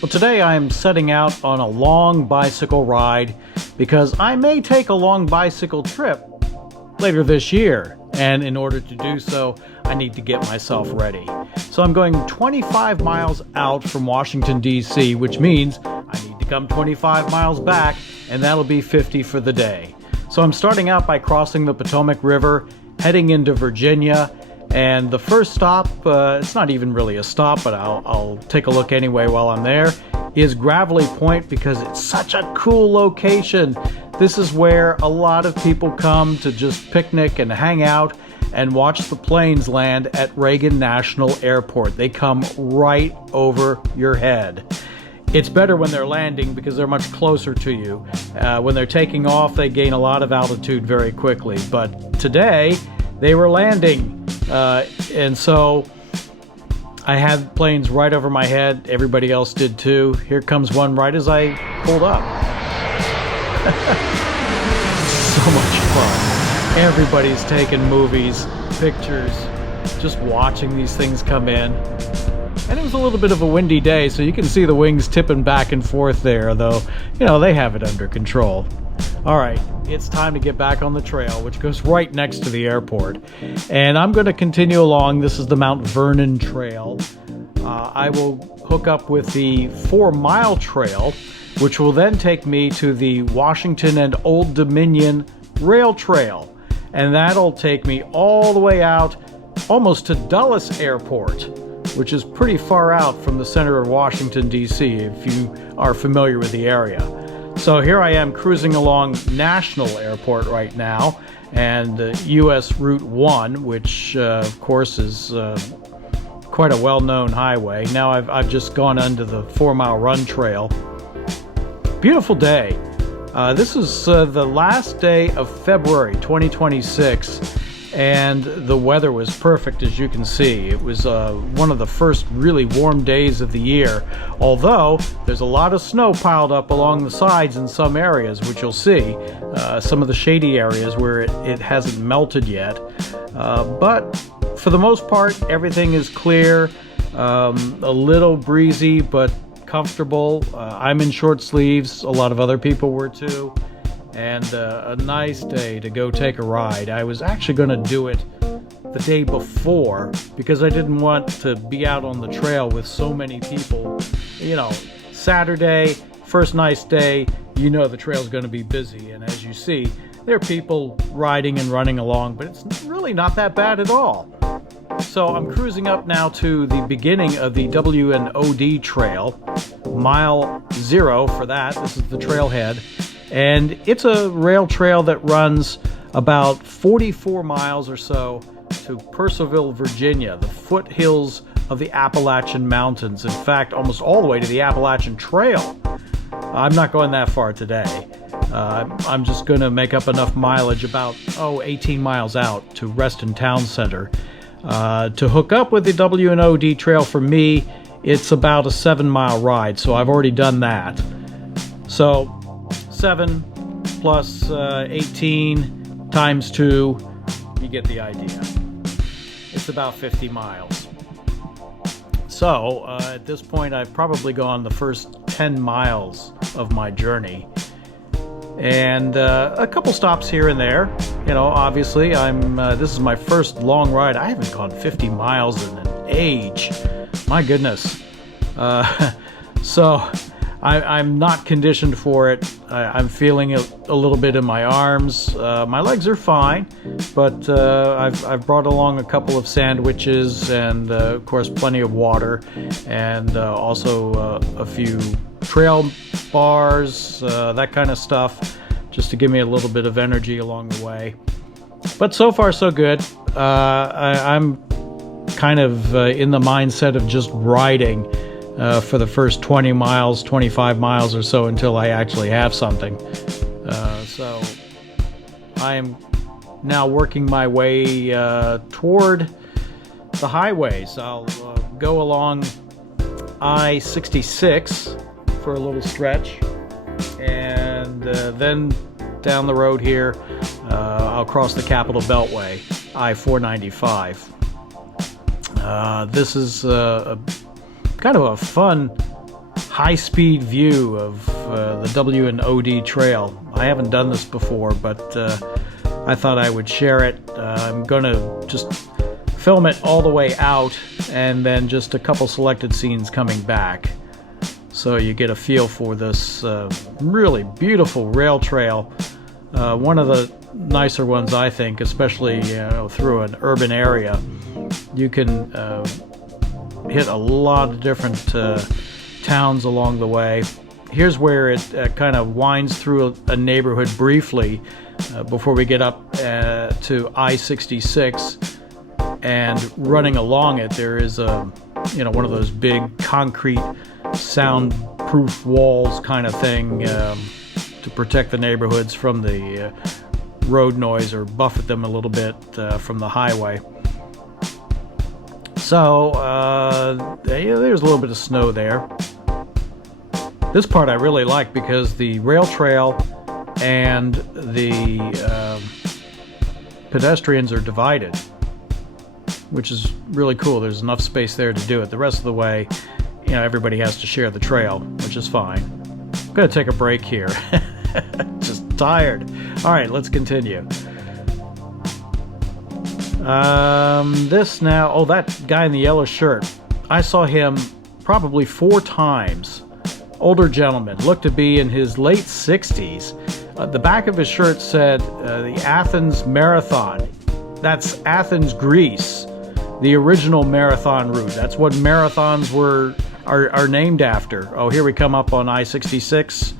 Well, today I'm setting out on a long bicycle ride because I may take a long bicycle trip later this year, and in order to do so, I need to get myself ready. So I'm going 25 miles out from Washington, D.C., which means I need to come 25 miles back, and that'll be 50 for the day. So I'm starting out by crossing the Potomac River, heading into Virginia, and the first stop, it's not even really a stop, but I'll take a look anyway while I'm there, is Gravelly Point because it's such a cool location. This is where a lot of people come to just picnic and hang out and watch the planes land at Reagan National Airport. They come right over your head. It's better when they're landing because they're much closer to you. When they're taking off, they gain a lot of altitude very quickly. But today, they were landing. And so I had planes right over my head. Everybody else did too. Here comes one right as I pulled up. So much fun. Everybody's taking movies, pictures, just watching these things come in. And it was a little bit of a windy day, so you can see the wings tipping back and forth there, though, you know, they have it under control. All right, it's time to get back on the trail, which goes right next to the airport. And I'm going to continue along. This is the Mount Vernon Trail. I will hook up with the 4-mile trail, which will then take me to the Washington and Old Dominion Rail Trail. And that'll take me all the way out, almost to Dulles Airport, which is pretty far out from the center of Washington, D.C., if you are familiar with the area. So here I am cruising along National Airport right now, and U.S. Route 1, which of course is quite a well-known highway. Now I've just gone under the 4-mile run trail. Beautiful day. This is the last day of February 2026, and the weather was perfect, as you can see. It was one of the first really warm days of the year, although there's a lot of snow piled up along the sides in some areas, which you'll see, some of the shady areas where it hasn't melted yet. But for the most part, everything is clear, a little breezy, but comfortable. I'm in short sleeves, a lot of other people were too. And a nice day to go take a ride. I was actually going to do it the day before because I didn't want to be out on the trail with so many people. You know, Saturday, first nice day, you know the trail's going to be busy. And as you see, there are people riding and running along, but it's really not that bad at all. So I'm cruising up now to the beginning of the W&OD trail, mile 0 for that. This is the trailhead. And it's a rail trail that runs about 44 miles or so to Purcellville, Virginia, the foothills of the Appalachian Mountains. In fact, almost all the way to the Appalachian Trail. I'm not going that far today. I'm just going to make up enough mileage, about 18 miles out to Reston Town Center. To hook up with the W&OD trail for me, it's about a 7-mile ride, so I've already done that. So 7 plus 18 times 2, you get the idea. It's about 50 miles. So at this point, I've probably gone the first 10 miles of my journey. And a couple stops here and there. You know, obviously, this is my first long ride. I haven't gone 50 miles in an age. My goodness. So I'm not conditioned for it. I'm feeling it a little bit in my arms. My legs are fine, but I've brought along a couple of sandwiches and, of course, plenty of water, and also a few trail bars, that kind of stuff, just to give me a little bit of energy along the way. But so far, so good. I'm kind of in the mindset of just riding for the first 20 miles, 25 miles or so until I actually have something. So I am now working my way toward the highways. I'll go along I-66 for a little stretch, and then down the road here, I'll cross the Capitol Beltway, I-495. This is kind of a fun high-speed view of the W&OD trail. I haven't done this before, but I thought I would share it. I'm going to just film it all the way out and then just a couple selected scenes coming back, so you get a feel for this really beautiful rail trail. One of the nicer ones, I think, especially through an urban area. You can hit a lot of different towns along the way. Here's where it kind of winds through a neighborhood briefly before we get up to I-66, and running along it there is one of those big concrete soundproof walls kind of thing to protect the neighborhoods from the road noise or buffet them a little bit from the highway. So there's a little bit of snow there. This part I really like because the rail trail and the pedestrians are divided, which is really cool. There's enough space there to do it. The rest of the way, everybody has to share the trail, which is fine. I'm gonna take a break here. Just tired. All right, let's continue. This now, oh, that guy in the yellow shirt, I saw him probably 4 times. Older gentleman, looked to be in his late 60s. The back of his shirt said the Athens Marathon. That's Athens, Greece, the original marathon route. That's what marathons are named after. Oh, here we come up on I-66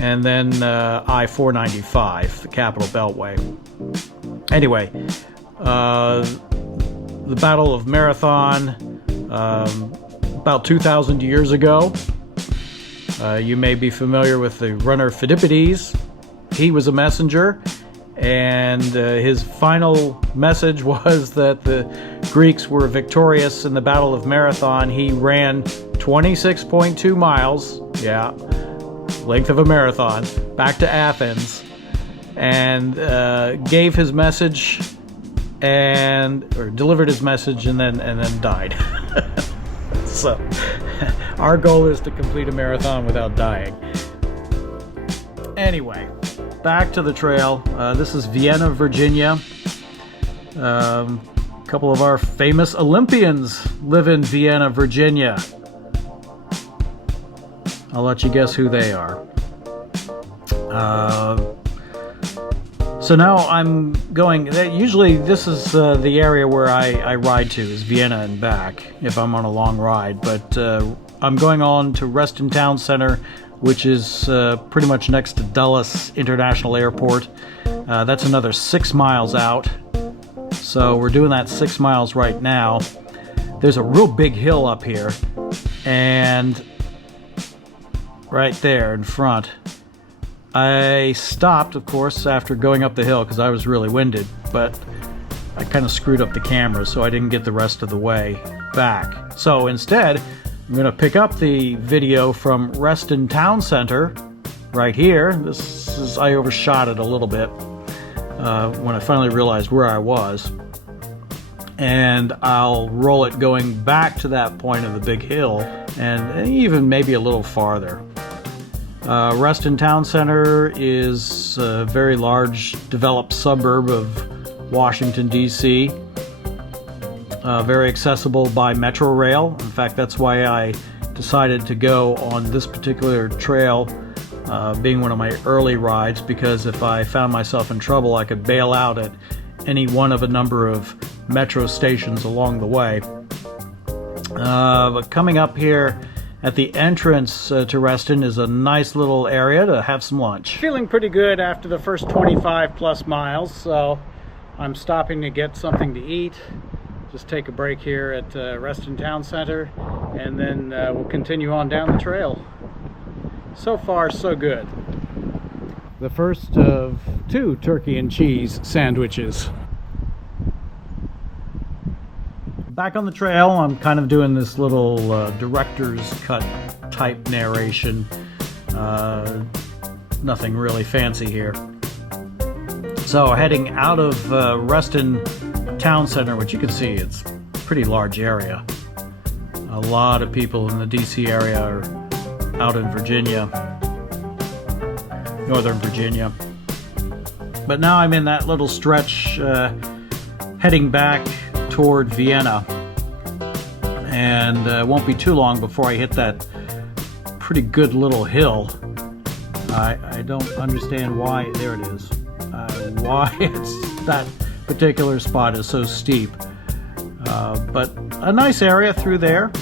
and then I-495, the Capital Beltway. Anyway, the Battle of Marathon, about 2,000 years ago. You may be familiar with the runner Phidippides. He was a messenger, and his final message was that the Greeks were victorious in the Battle of Marathon. He ran 26.2 miles, yeah, length of a marathon, back to Athens, and gave his message or delivered his message and then died. So our goal is to complete a marathon without dying. Anyway, back to the trail. This is Vienna, Virginia. A couple of our famous Olympians live in Vienna, Virginia. I'll let you guess who they are. So now I'm going, usually this is the area where I ride to, is Vienna and back, if I'm on a long ride, but I'm going on to Reston Town Center, which is pretty much next to Dulles International Airport. That's another 6 miles out, so we're doing that 6 miles right now. There's a real big hill up here, and right there in front, I stopped, of course, after going up the hill because I was really winded, but I kind of screwed up the camera, so I didn't get the rest of the way back. So instead, I'm going to pick up the video from Reston Town Center right here. I overshot it a little bit when I finally realized where I was. And I'll roll it going back to that point of the big hill and even maybe a little farther. Reston Town Center is a very large developed suburb of Washington, D.C. Very accessible by Metro Rail. In fact, that's why I decided to go on this particular trail, being one of my early rides, because if I found myself in trouble, I could bail out at any one of a number of metro stations along the way. But coming up here at the entrance to Reston is a nice little area to have some lunch. Feeling pretty good after the first 25 plus miles, so I'm stopping to get something to eat. Just take a break here at Reston Town Center, and then we'll continue on down the trail. So far, so good. The first of 2 turkey and cheese sandwiches. Back on the trail, I'm kind of doing this little director's cut type narration. Nothing really fancy here. So heading out of Reston Town Center, which you can see it's a pretty large area. A lot of people in the DC area are out in Virginia, Northern Virginia. But now I'm in that little stretch heading back toward Vienna, and it won't be too long before I hit that pretty good little hill. I don't understand why, there it is, why that particular spot is so steep. But a nice area through there.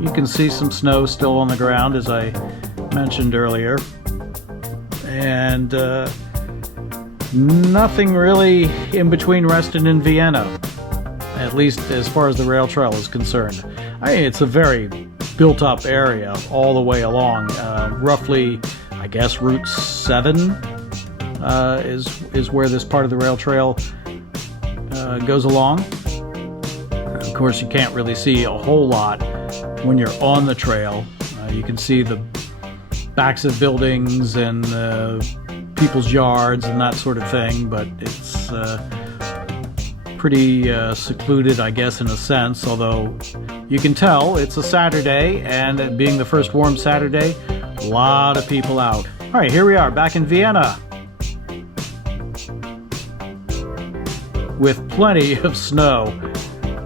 You can see some snow still on the ground, as I mentioned earlier. And nothing really in between Reston and Vienna, at least as far as the rail trail is concerned. I mean, it's a very built up area all the way along. Roughly, I guess, Route 7 is where this part of the rail trail goes along. Of course, you can't really see a whole lot when you're on the trail. You can see the backs of buildings and people's yards and that sort of thing, but it's pretty secluded, I guess, in a sense, although you can tell it's a Saturday, and it being the first warm Saturday, a lot of people out. All right, here we are back in Vienna with plenty of snow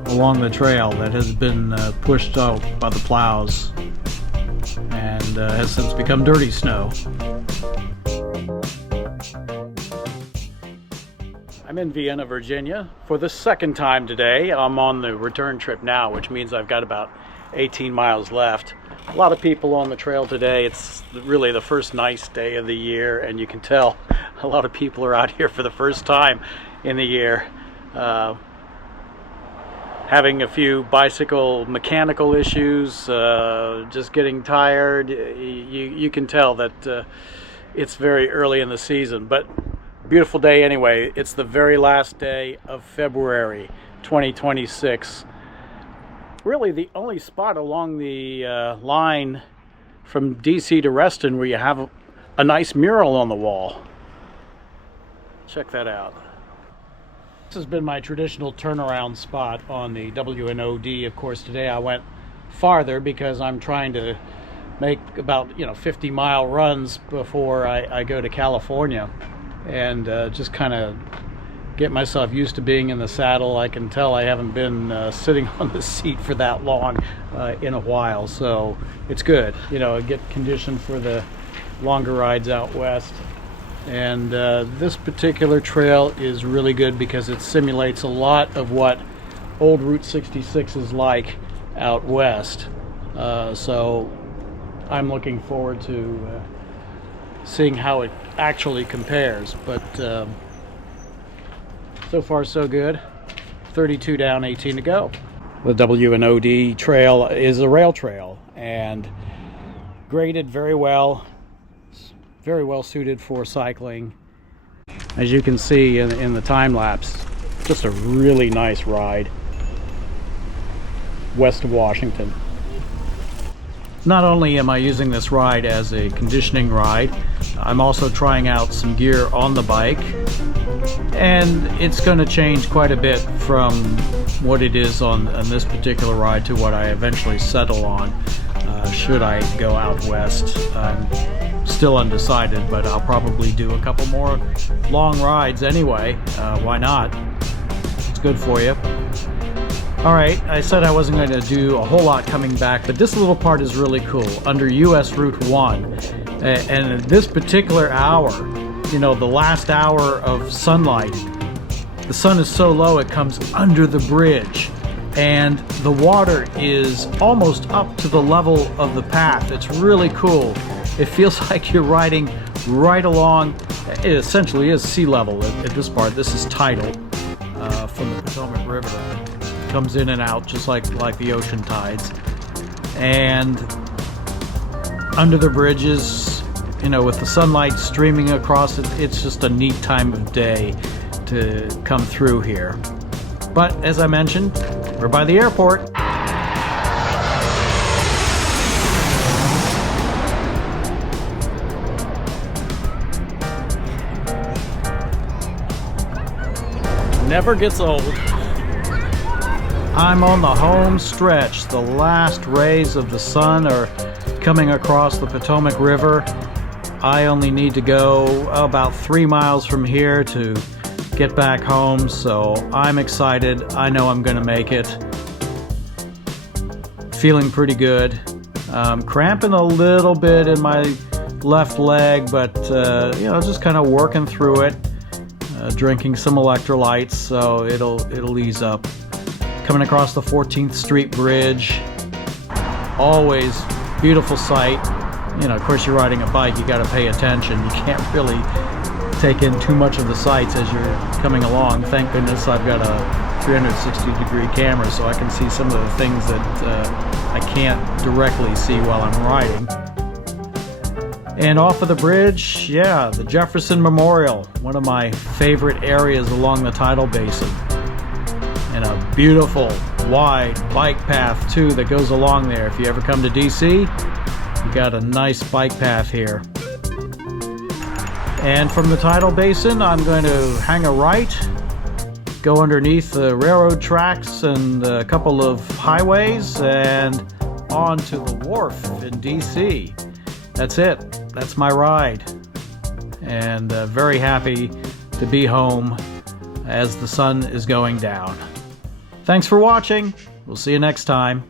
along the trail that has been pushed out by the plows and has since become dirty snow. I'm in Vienna, Virginia for the second time today. I'm on the return trip now, which means I've got about 18 miles left. A lot of people on the trail today. It's really the first nice day of the year, and you can tell a lot of people are out here for the first time in the year. Having a few bicycle mechanical issues, just getting tired. You can tell that it's very early in the season, but beautiful day anyway. It's the very last day of February 2026. Really the only spot along the line from DC to Reston where you have a nice mural on the wall. Check that out. This has been my traditional turnaround spot on the W&OD. Of course, today I went farther because I'm trying to make about 50-mile runs before I go to California, and just kind of get myself used to being in the saddle. I can tell I haven't been sitting on the seat for that long in a while, so it's good. Get conditioned for the longer rides out west. And this particular trail is really good because it simulates a lot of what old Route 66 is like out west. So I'm looking forward to seeing how it actually compares. But so far so good. 32 down, 18 to go. The W&OD trail is a rail trail and graded very well. Very well suited for cycling. As you can see in the time lapse, just a really nice ride west of Washington. Not only am I using this ride as a conditioning ride, I'm also trying out some gear on the bike, and it's going to change quite a bit from what it is on this particular ride to what I eventually settle on should I go out west. I'm still undecided, but I'll probably do a couple more long rides anyway. Why not? It's good for you. Alright, I said I wasn't going to do a whole lot coming back, but this little part is really cool. Under US Route 1, and this particular hour, the last hour of sunlight, the sun is so low it comes under the bridge, and the water is almost up to the level of the path. It's really cool. It feels like you're riding right along. It essentially is sea level at this part. This is tidal from the Potomac River. It comes in and out just like the ocean tides. And under the bridges, with the sunlight streaming across it, it's just a neat time of day to come through here. But as I mentioned, we're by the airport. Never gets old. I'm on the home stretch. The last rays of the sun are coming across the Potomac River. I only need to go about 3 miles from here to get back home, so I'm excited. I know I'm gonna make it. Feeling pretty good. Cramping a little bit in my left leg, but you know, just kind of working through it. Drinking some electrolytes, so it'll ease up. Coming across the 14th Street Bridge. Always beautiful sight. You know, of course, you're riding a bike, you got to pay attention. You can't really take in too much of the sights as you're coming along. Thank goodness I've got a 360-degree camera, so I can see some of the things that I can't directly see while I'm riding. And off of the bridge, yeah, the Jefferson Memorial, one of my favorite areas along the tidal basin. And a beautiful, wide bike path, too, that goes along there. If you ever come to DC, you got a nice bike path here. And from the tidal basin, I'm going to hang a right, go underneath the railroad tracks and a couple of highways, and onto the wharf in DC. That's it. That's my ride. And very happy to be home as the sun is going down. Thanks for watching. We'll see you next time.